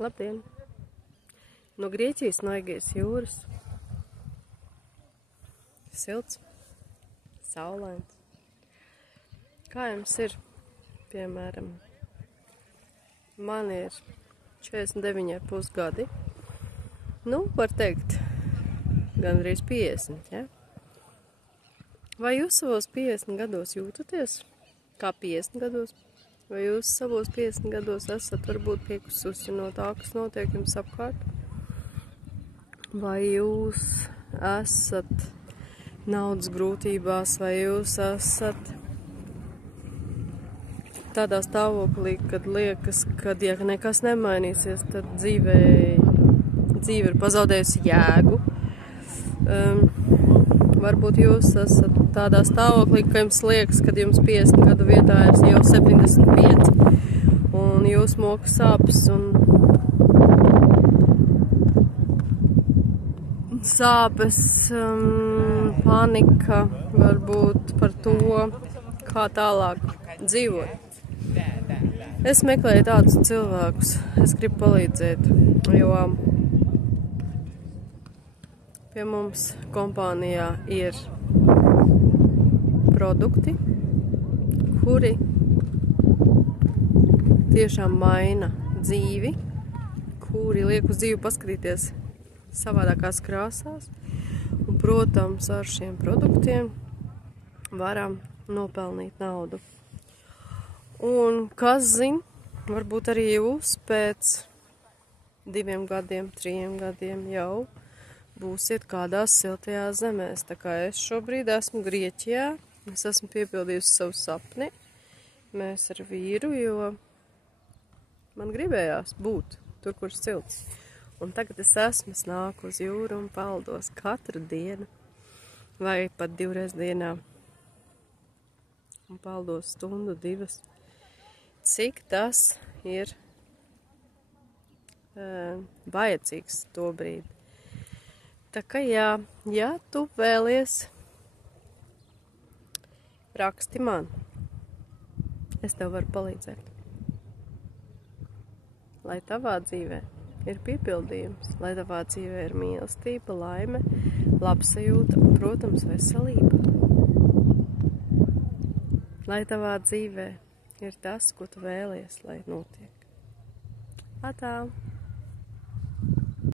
Labdien! No Grieķijas, no Egejas jūras. Silts, saulains. Kā jums ir? Piemēram, man ir 49,5 gadi. Nu, var teikt, gandrīz 50, ja? Vai jūs savos 50 gados jūtaties kā 50 gados? Vai jūs savos 50 gados esat varbūt piekususi no tā, kas notiek jums apkārt? Vai jūs esat naudas grūtībās, vai jūs esat tādā stāvoklī, kad liekas, ka ja nekas nemainīsies, tad dzīve ir pazaudējusi jēgu? Varbūt jūs esat tādā stāvoklī, ka jums liekas, kad jums 50 gadu vietā ir jau 75 un jūs moka sāpes un panika varbūt par to, kā tālāk dzīvot. Es meklēju tādus cilvēkus, es gribu palīdzēt, jo pie mums kompānijā ir produkti, kuri tiešām maina dzīvi, kuri liek uz dzīvi paskatīties savādākās krāsās. Un, protams, ar šiem produktiem varam nopelnīt naudu. Un kas zina, varbūt arī jūs pēc 2 gadiem, 3 gadiem jau būsiet kādās siltajās zemēs. Tā kā es šobrīd esmu Grieķijā, es esmu piepildījusi savu sapni. Mēs ar vīru, jo man gribējās būt tur, kur silts. Un tagad es nāku uz jūru un peldos katru dienu, vai pat 2 reizes dienā. Un peldos stundu, 2. Cik tas ir vajadzīgs to brīdi. Tā kā jā, ja tu vēlies, raksti man. Es tev varu palīdzēt. Lai tavā dzīvē ir piepildījums, lai tavā dzīvē ir mīlestība, laime, labsajūta un, protams, veselība. Lai tavā dzīvē ir tas, ko tu vēlies, lai notiek. Atā!